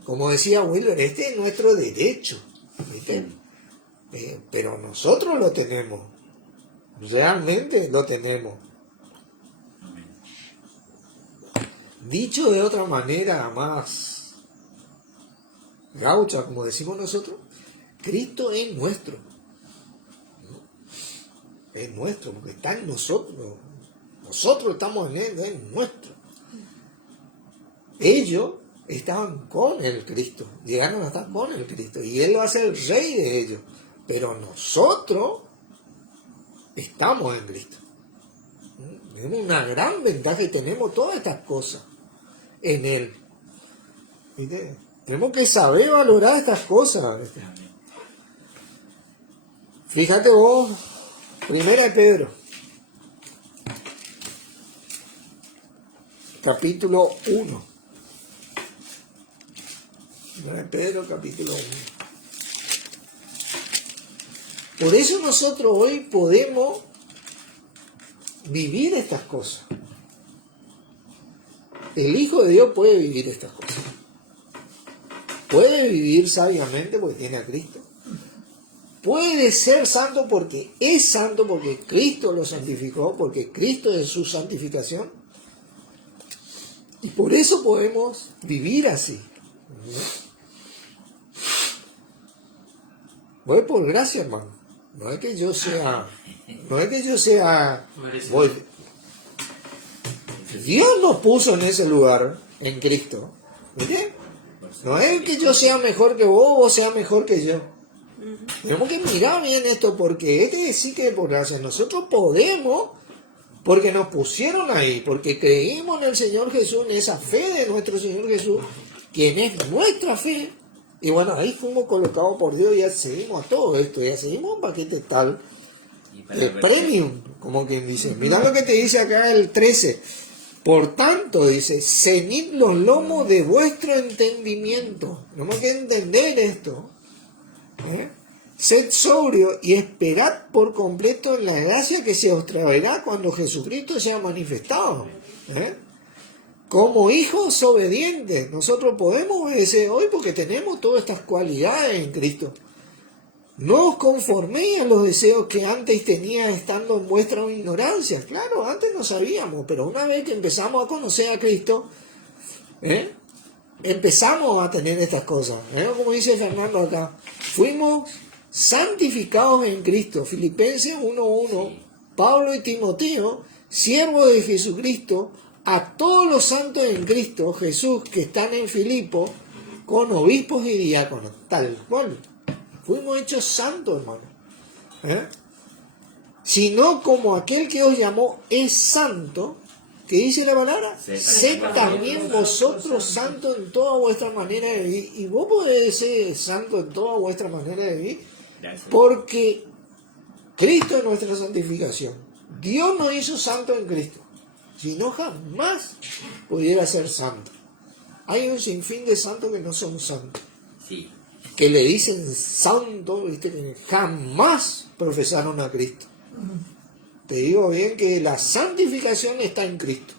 Como decía Wilber, este es nuestro derecho. ¿Viste? Pero nosotros lo tenemos. Realmente lo tenemos. Dicho de otra manera más gaucha, como decimos nosotros, Cristo es nuestro. Es nuestro, porque está en nosotros. Nosotros estamos en Él, es nuestro. Ellos estaban con el Cristo, llegaron a estar con el Cristo, y Él va a ser el rey de ellos. Pero nosotros estamos en Cristo. Tenemos una gran ventaja y tenemos todas estas cosas en Él. ¿Viste? Tenemos que saber valorar estas cosas. ¿Viste? Fíjate vos, Primera de Pedro, capítulo 1. Primera de Pedro, capítulo 1. Por eso nosotros hoy podemos vivir estas cosas. El Hijo de Dios puede vivir estas cosas. Puede vivir sabiamente porque tiene a Cristo. Puede ser santo porque es santo, porque Cristo lo santificó, porque Cristo es su santificación. Y por eso podemos vivir así. Voy por gracia, hermano. No es que yo sea Dios nos puso en ese lugar, en Cristo. ¿Viste? No es que yo sea mejor que vos seas mejor que yo. Tenemos que mirar bien esto, porque sí que por gracia nosotros podemos, porque nos pusieron ahí, porque creímos en el Señor Jesús, en esa fe de nuestro Señor Jesús, quien es nuestra fe. Y bueno, ahí fuimos colocados por Dios y accedimos a todo esto, y accedimos a un paquete tal de premium, como quien dice. Mirá lo que te dice acá el 13. Por tanto, dice, ceñid los lomos de vuestro entendimiento. Tenemos que entender esto. Sed sobrio y esperad por completo en la gracia que se os traerá cuando Jesucristo sea manifestado. Como hijos obedientes, nosotros podemos obedecer hoy porque tenemos todas estas cualidades en Cristo. No os conforméis a los deseos que antes tenía estando en vuestra ignorancia. Claro, antes no sabíamos, pero una vez que empezamos a conocer a Cristo, empezamos a tener estas cosas. Como dice Fernando acá, fuimos santificados en Cristo. Filipenses 1:1, Pablo y Timoteo, siervos de Jesucristo, a todos los santos en Cristo Jesús que están en Filipo, con obispos y diáconos. Tal cual. Fuimos hechos santos, hermano. Sino como aquel que os llamó es santo, ¿qué dice la palabra? Sed también vosotros santos en toda vuestra manera de vivir. Y vos podés ser santo en toda vuestra manera de vivir, porque Cristo es nuestra santificación. Dios nos hizo santos en Cristo. Si no, jamás pudiera ser santo. Hay un sinfín de santos que no son santos. Sí. Que le dicen santo, ¿viste? Que jamás profesaron a Cristo. Te digo bien que la santificación está en Cristo,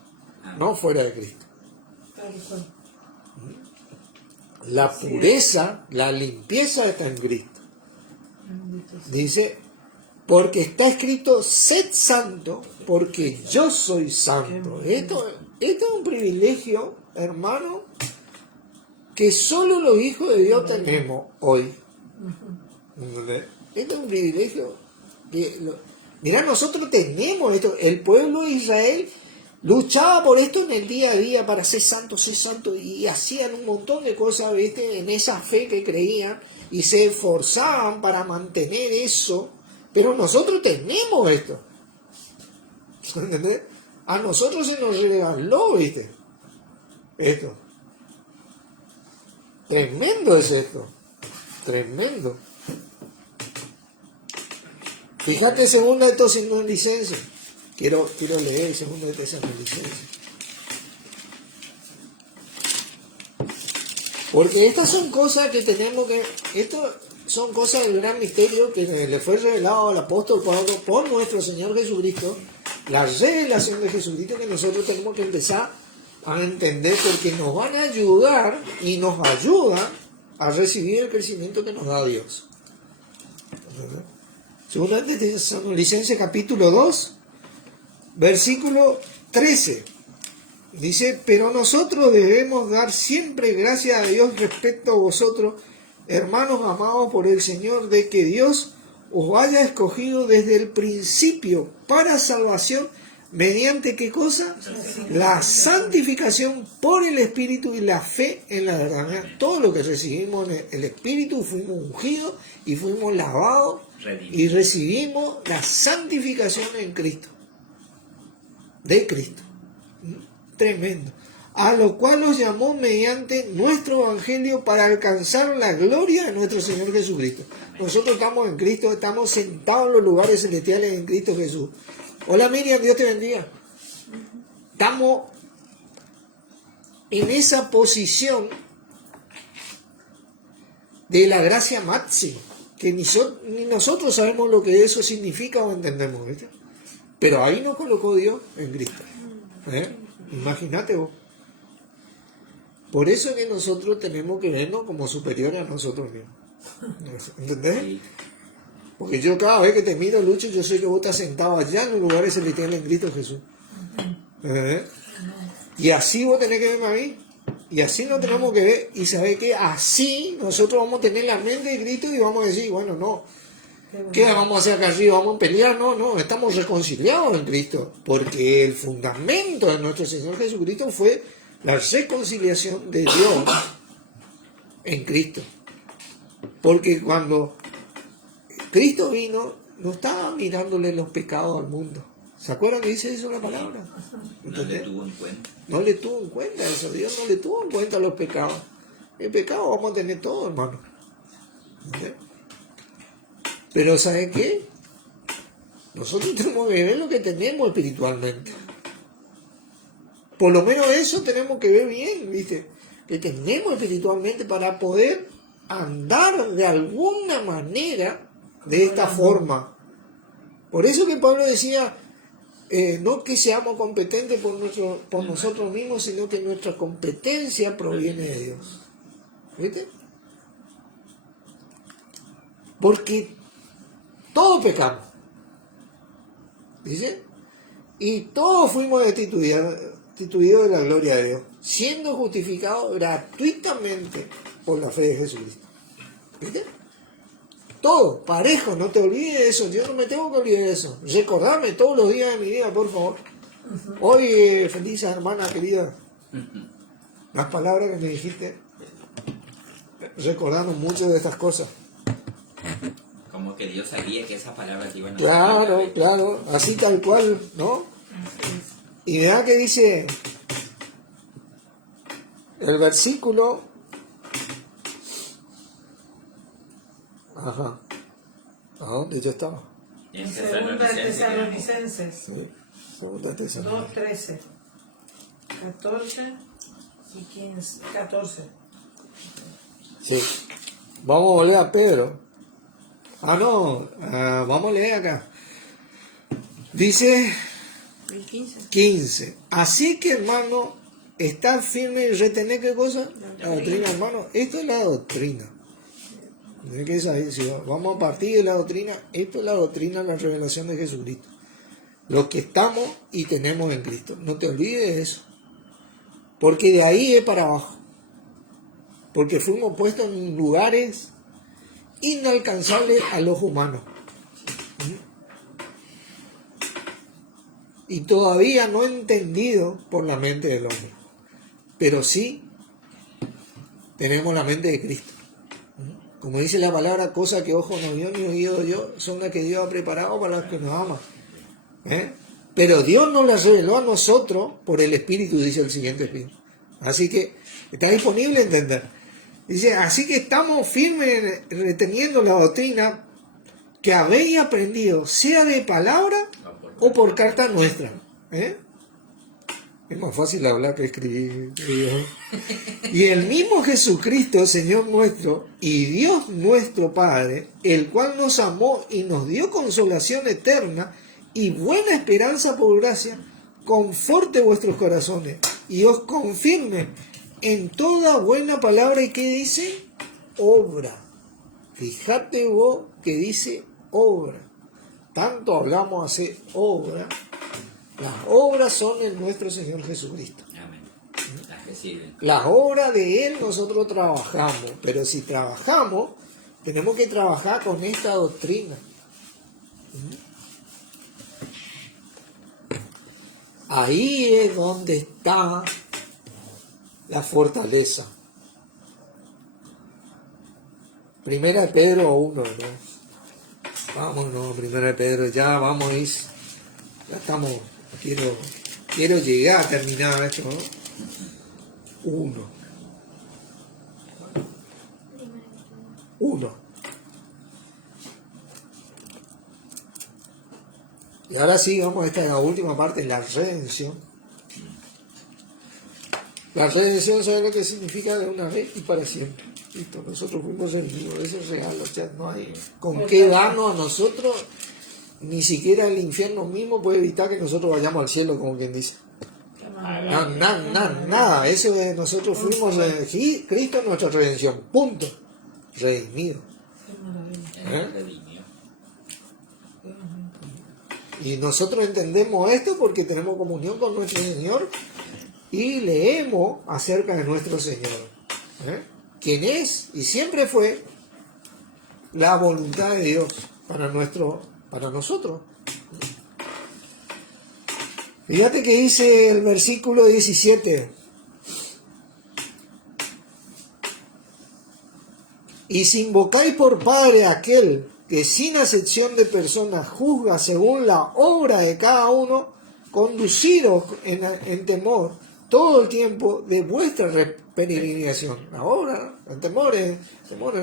no fuera de Cristo. Tal cual. La pureza, la limpieza está en Cristo. Bendito sea. Dice, porque está escrito, sed santo, porque yo soy santo. Esto es un privilegio, hermano, que solo los hijos de Dios tenemos hoy. ¿Entendés? Esto es un privilegio que... Mirá, nosotros tenemos esto. El pueblo de Israel luchaba por esto en el día a día para ser santo, y hacían un montón de cosas, ¿viste? En esa fe que creían y se esforzaban para mantener eso. Pero nosotros tenemos esto. ¿Entendés? A nosotros se nos regaló, ¿viste? Esto. Tremendo es esto. Tremendo. Fíjate, segunda de Tesalonicenses. Quiero leer segunda de Tesalonicenses. Porque estas son cosas que tenemos que... Esto son cosas del gran misterio que le fue revelado al apóstol Pablo por nuestro Señor Jesucristo. La revelación de Jesucristo que nosotros tenemos que empezar a entender, porque nos van a ayudar y nos ayudan a recibir el crecimiento que nos da Dios. ¿Verdad? Segunda de Tesalonicenses capítulo 2, versículo 13. Dice, pero nosotros debemos dar siempre gracias a Dios respecto a vosotros, hermanos amados por el Señor, de que Dios os haya escogido desde el principio para salvación, mediante ¿qué cosa? La santificación por el Espíritu y la fe en la verdad. Mira, todo lo que recibimos en el Espíritu, fuimos ungidos y fuimos lavados y recibimos la santificación en Cristo, de Cristo. Tremendo. A lo cual nos llamó mediante nuestro evangelio para alcanzar la gloria de nuestro Señor Jesucristo. Nosotros estamos en Cristo, estamos sentados en los lugares celestiales en Cristo Jesús. Hola Miriam, Dios te bendiga. Estamos en esa posición de la gracia máxima, que ni nosotros sabemos lo que eso significa o entendemos, ¿viste? Pero ahí nos colocó Dios en Cristo. Imagínate vos. Por eso es que nosotros tenemos que vernos como superiores a nosotros mismos. ¿Entendés? Sí. Porque yo cada vez que te miro, Lucho, yo sé que vos estás sentado allá en los lugares celestiales en Cristo Jesús. Y así vos tenés que verme a mí. Y así nos tenemos que ver. Y sabés que así nosotros vamos a tener la mente de Cristo y vamos a decir, bueno, no. ¿Qué vamos a hacer acá arriba? ¿Vamos a pelear? No, estamos reconciliados en Cristo. Porque el fundamento de nuestro Señor Jesucristo fue la reconciliación de Dios en Cristo. Porque cuando Cristo vino, no estaba mirándole los pecados al mundo. ¿Se acuerdan que dice eso la palabra? No le tuvo en cuenta. No le tuvo en cuenta eso. Dios no le tuvo en cuenta los pecados. El pecado vamos a tener todo, hermano. ¿Entendés? Pero ¿saben qué? Nosotros tenemos que ver lo que tenemos espiritualmente. Por lo menos eso tenemos que ver bien, ¿viste? Que tenemos espiritualmente para poder andar de alguna manera de esta forma. Por eso que Pablo decía, no que seamos competentes por nosotros mismos, sino que nuestra competencia proviene de Dios. ¿Viste? Porque todos pecamos, dice, y todos fuimos destituidos de la gloria de Dios, siendo justificados gratuitamente por la fe de Jesucristo. ¿Viste? Todo, parejo, no te olvides de eso. Yo no me tengo que olvidar de eso. Recordame todos los días de mi vida, por favor. Hoy, feliz hermana querida, las palabras que me dijiste, recordando mucho de estas cosas. Como que Dios sabía que esas palabras iban a Claro, así tal cual, ¿no? Y vean que dice el versículo. Ajá. ¿A dónde yo estaba? En segunda de Tesalonicenses Sí, segunda Tesalonicenses. 2:13, 14 y 15, 14. Sí. Vamos a volver a Pedro. Vamos a leer acá. Dice El 15. 15. Así que, hermano, está firme y retener qué cosa? La doctrina, hermano. Esto es la doctrina. Tiene que saber, si vamos a partir de la doctrina, esto es la doctrina, la revelación de Jesucristo. Lo que estamos y tenemos en Cristo. No te olvides de eso. Porque de ahí es para abajo. Porque fuimos puestos en lugares inalcanzables a los humanos. Y todavía no entendido por la mente del hombre. Pero sí tenemos la mente de Cristo. Como dice la palabra, cosa que ojo no vio ni oído yo, son las que Dios ha preparado para los que nos aman. Pero Dios nos las reveló a nosotros por el Espíritu, dice el siguiente Espíritu. Así que está disponible entender. Dice, así que estamos firmes reteniendo la doctrina que habéis aprendido, sea de palabra o por carta nuestra. Es más fácil hablar que escribir. Y el mismo Jesucristo, Señor nuestro, y Dios nuestro Padre, el cual nos amó y nos dio consolación eterna y buena esperanza por gracia, conforte vuestros corazones y os confirme en toda buena palabra. ¿Y qué dice? Obra. Fíjate vos que dice obra. Tanto hablamos hacer obra. Las obras son en nuestro Señor Jesucristo. Amén. Las que sirven. Las obras de Él nosotros trabajamos, pero si trabajamos, tenemos que trabajar con esta doctrina. Ahí es donde está la fortaleza. Primera de Pedro 1, ¿no? Vámonos, Primera de Pedro, ya vamos a ir. Ya estamos. Quiero llegar a terminar esto, ¿no? 1. Y ahora sí, vamos a esta última parte, la redención. La redención, ¿sabe lo que significa? De una vez y para siempre. Listo, nosotros fuimos redimidos, eso es real, o sea, no hay con qué darnos a nosotros. Ni siquiera el infierno mismo puede evitar que nosotros vayamos al cielo, como quien dice. Nada. Eso es, nosotros fuimos Cristo es nuestra redención. Punto. Redimido. Redimió. Y nosotros entendemos esto porque tenemos comunión con nuestro Señor y leemos acerca de nuestro Señor. Quien es y siempre fue la voluntad de Dios para nosotros. Fíjate que dice el versículo 17. Y si invocáis por Padre a aquel que sin acepción de personas juzga según la obra de cada uno, conduciros en temor todo el tiempo de vuestra peregrinación. La obra, el temor, el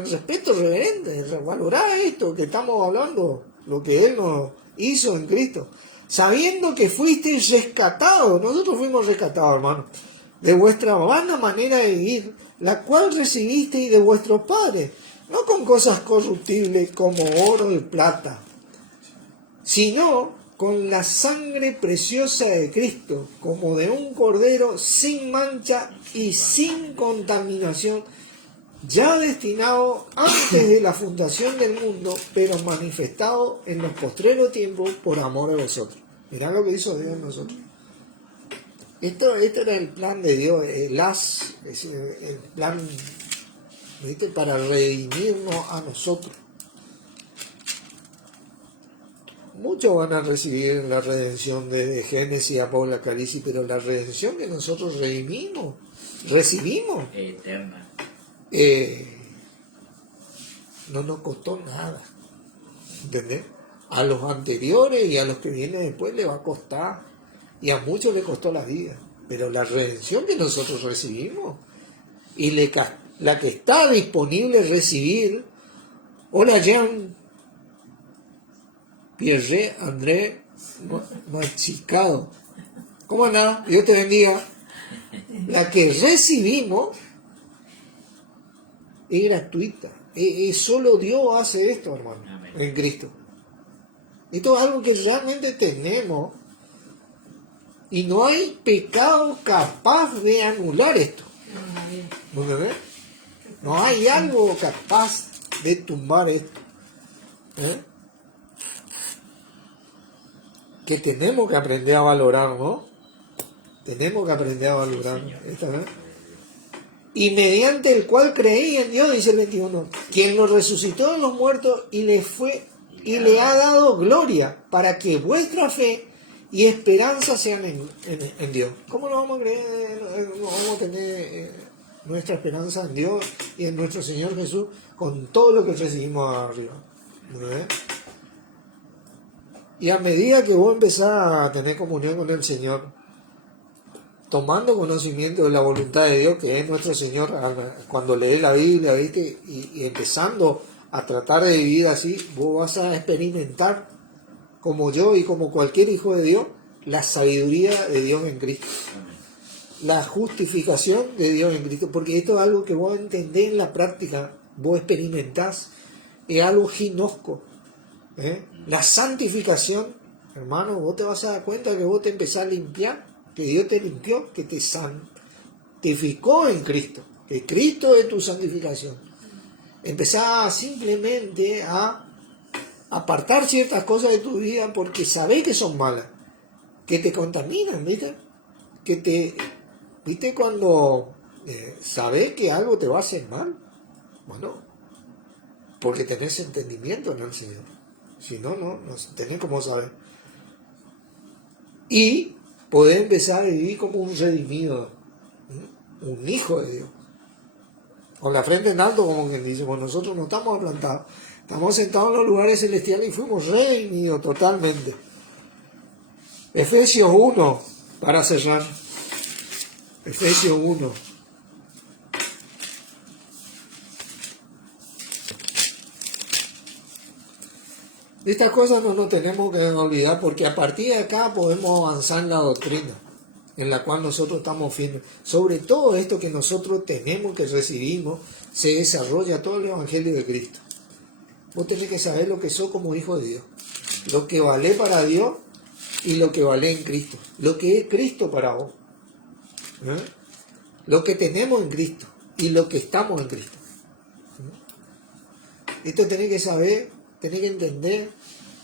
respeto reverente, valorar esto que estamos hablando, lo que Él nos hizo en Cristo. Sabiendo que fuisteis rescatados, nosotros fuimos rescatados, hermano, de vuestra vana manera de vivir, la cual recibisteis de vuestros padres, no con cosas corruptibles como oro y plata, sino con la sangre preciosa de Cristo, como de un cordero sin mancha y sin contaminación, ya destinado antes de la fundación del mundo, pero manifestado en los postreros tiempos por amor a vosotros. Mirá lo que hizo Dios en nosotros. Esto era el plan de Dios, el plan, ¿viste? Para redimirnos a nosotros. Muchos van a recibir la redención de Génesis, Apocalipsis, pero la redención que nosotros recibimos, Eterna. no nos costó nada, ¿entendés? A los anteriores y a los que vienen después le va a costar, y a muchos le costó la vida, pero la redención que nosotros recibimos y la que está disponible recibir, o la llevan Pierre André Machicado. ¿Cómo andás? Dios te bendiga. La que recibimos es gratuita. Solo Dios hace esto, hermano, Amén. en Cristo. Esto es algo que realmente tenemos y no hay pecado capaz de anular esto. ¿Me entendés? No hay algo capaz de tumbar esto. ¿Eh? Que tenemos que aprender a valorar, ¿no? Tenemos que aprender a valorar. Esta, ¿eh? Y mediante el cual creí en Dios, dice el 21, quien lo resucitó de los muertos y le ha dado gloria, para que vuestra fe y esperanza sean en Dios. ¿Cómo no vamos a creer? No vamos a tener nuestra esperanza en Dios y en nuestro Señor Jesús con todo lo que recibimos arriba. ¿No? Y a medida que vos empezás a tener comunión con el Señor, tomando conocimiento de la voluntad de Dios, que es nuestro Señor, cuando lees la Biblia, ¿viste? Y empezando a tratar de vivir así, vos vas a experimentar, como yo y como cualquier hijo de Dios, la sabiduría de Dios en Cristo. La justificación de Dios en Cristo, porque esto es algo que vos entendés en la práctica, vos experimentás, es algo ginosco. La santificación, hermano, vos te vas a dar cuenta que vos te empezás a limpiar, que Dios te limpió, que te santificó en Cristo, que Cristo es tu santificación. Empezás simplemente a apartar ciertas cosas de tu vida porque sabés que son malas, que te contaminan, ¿viste? ¿Viste cuando sabés que algo te va a hacer mal? Bueno, porque tenés entendimiento en el Señor. Si no, no tenés como saber. Y podés empezar a vivir como un redimido, un hijo de Dios. Con la frente en alto, como quien dice, pues nosotros no estamos aplantados. Estamos sentados en los lugares celestiales y fuimos redimidos totalmente. Efesios 1, para cerrar. Efesios 1. De estas cosas no nos tenemos que olvidar, porque a partir de acá podemos avanzar en la doctrina en la cual nosotros estamos firmes. Sobre todo esto que nosotros tenemos, que recibimos, se desarrolla todo el Evangelio de Cristo. Vos tenés que saber lo que sos como hijo de Dios, lo que vale para Dios y lo que vale en Cristo, lo que es Cristo para vos, lo que tenemos en Cristo y lo que estamos en Cristo. Esto tenés que saber, tenés que entender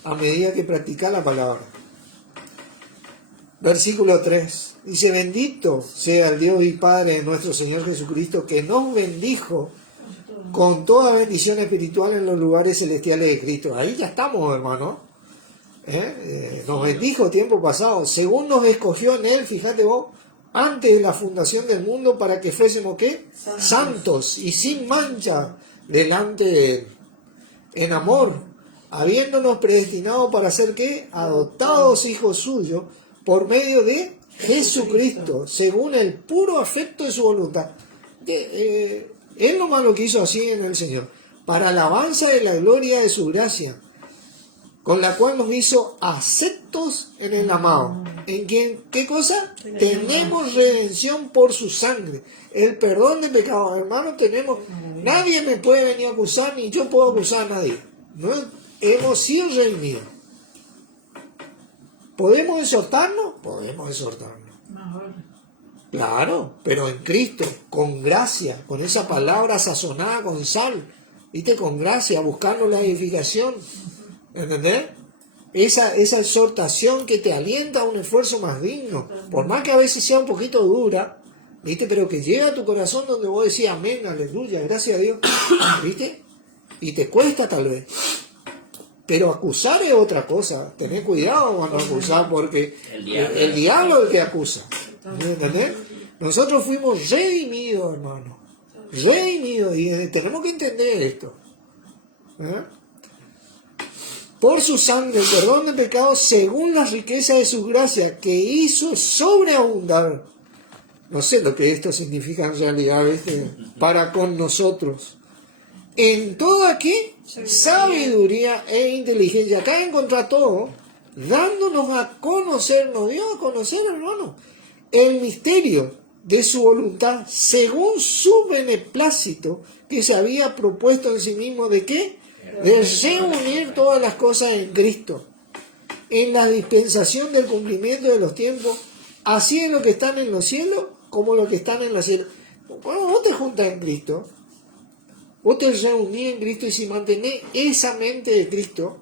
a medida que practicás la palabra. Versículo 3. Dice, bendito sea el Dios y Padre de nuestro Señor Jesucristo, que nos bendijo con toda bendición espiritual en los lugares celestiales de Cristo. Ahí ya estamos, hermano. Nos bendijo tiempo pasado, según nos escogió en Él, fíjate vos, antes de la fundación del mundo, para que fuésemos, ¿qué? Santos y sin mancha delante de Él. En amor, habiéndonos predestinado para ser, ¿qué? Adoptados hijos suyos, por medio de Jesucristo, según el puro afecto de su voluntad. Él nomás lo que hizo así en el Señor, para alabanza de la gloria de su gracia, con la cual nos hizo aceptos en el amado. ¿En quien qué cosa? Tenemos redención por su sangre, el perdón de pecados. Hermanos, nadie me puede venir a acusar, ni yo puedo acusar a nadie. No hemos sido redimidos. ¿Podemos exhortarnos? Podemos exhortarnos. Claro, pero en Cristo, con gracia, con esa palabra sazonada con sal, ¿viste? Con gracia, buscando la edificación. ¿Entendés? Esa exhortación que te alienta a un esfuerzo más digno, por más que a veces sea un poquito dura, ¿viste? Pero que llega a tu corazón donde vos decís amén, aleluya, gracias a Dios, ¿viste? Y te cuesta tal vez. Pero acusar es otra cosa. Tened cuidado cuando acusar, porque el diablo es el que acusa. ¿Entendés? Nosotros fuimos redimidos, hermano. Redimidos. Y tenemos que entender esto. Por su sangre, el perdón de pecados, según las riquezas de su gracia, que hizo sobreabundar. No sé lo que esto significa en realidad, ¿viste? Para con nosotros. en toda ¿qué? Sabiduría e inteligencia. Acá encontrá todo, dándonos a conocer, nos dio a conocer, hermano, el misterio de su voluntad, según su beneplácito, que se había propuesto en sí mismo, ¿de qué? De reunir todas las cosas en Cristo, en la dispensación del cumplimiento de los tiempos, así en lo que están en los cielos, como los que están en la cielo. Cuando vos te juntas en Cristo, vos te reunís en Cristo, y si mantenés esa mente de Cristo,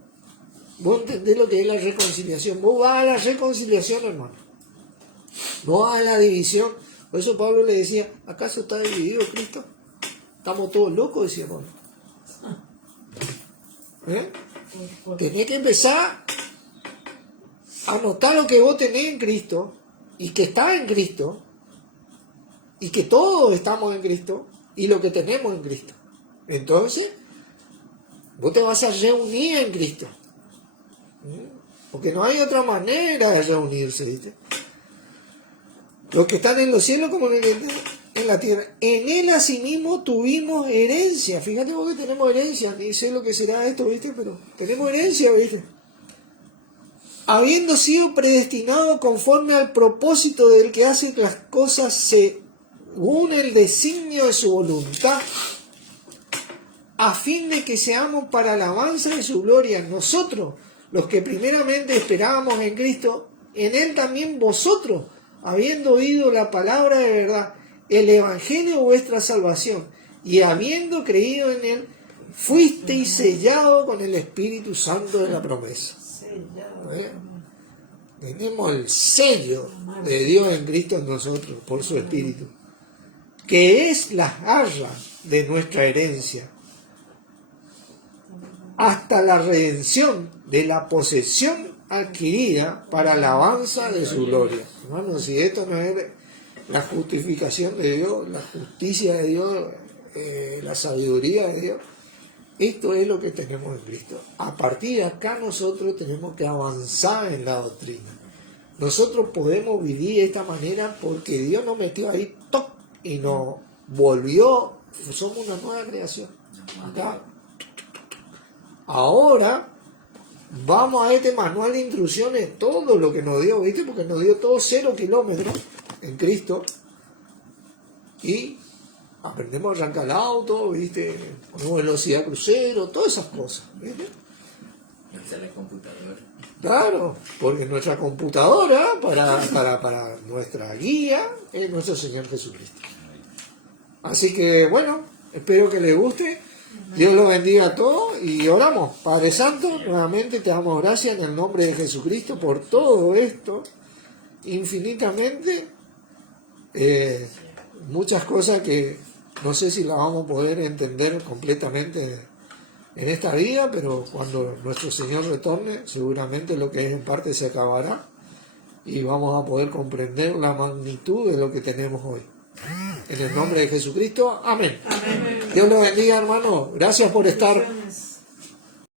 vos entendés lo que es la reconciliación. Vos vas a la reconciliación, hermano, no vas a la división. Por eso Pablo le decía, ¿acaso está dividido Cristo? Estamos todos locos, decía Pablo. Tenés que empezar a notar lo que vos tenés en Cristo, y que está en Cristo, y que todos estamos en Cristo, y lo que tenemos en Cristo. Entonces, vos te vas a reunir en Cristo. Porque no hay otra manera de reunirse, ¿viste? Los que están en los cielos como los que están en la tierra. En él asimismo tuvimos herencia. Fíjate vos que tenemos herencia. Ni sé lo que será esto, ¿viste? Pero tenemos herencia, ¿viste? Habiendo sido predestinado conforme al propósito del que hace las cosas según el designio de su voluntad, a fin de que seamos para alabanza de su gloria. Nosotros, los que primeramente esperábamos en Cristo, en él también vosotros, habiendo oído la palabra de verdad, el evangelio de vuestra salvación, y habiendo creído en él, fuisteis sellados con el Espíritu Santo de la promesa. Tenemos el sello de Dios en Cristo en nosotros, por su Espíritu, que es la arra de nuestra herencia, hasta la redención de la posesión adquirida para alabanza de su gloria. Hermano, si esto no es la justificación de Dios, la justicia de Dios, la sabiduría de Dios, esto es lo que tenemos en Cristo. A partir de acá nosotros tenemos que avanzar en la doctrina. Nosotros podemos vivir de esta manera porque Dios nos metió ahí, ¡toc!, y nos volvió, somos una nueva creación. Acá. Ahora vamos a este manual de instrucciones, todo lo que nos dio, ¿viste? Porque nos dio todo 0 kilómetros en Cristo. Y aprendemos a arrancar el auto, ¿viste? Ponemos velocidad crucero, todas esas cosas, ¿viste? Esa es la computadora. Claro, porque nuestra computadora para nuestra guía es nuestro Señor Jesucristo. Así que, bueno, espero que les guste. Dios los bendiga a todos y oramos. Padre Santo, nuevamente te damos gracias en el nombre de Jesucristo por todo esto, infinitamente. Muchas cosas que no sé si las vamos a poder entender completamente en esta vida, pero cuando nuestro Señor retorne, seguramente lo que es en parte se acabará y vamos a poder comprender la magnitud de lo que tenemos hoy. En el nombre de Jesucristo, amén. Dios los bendiga, hermano. Gracias por estar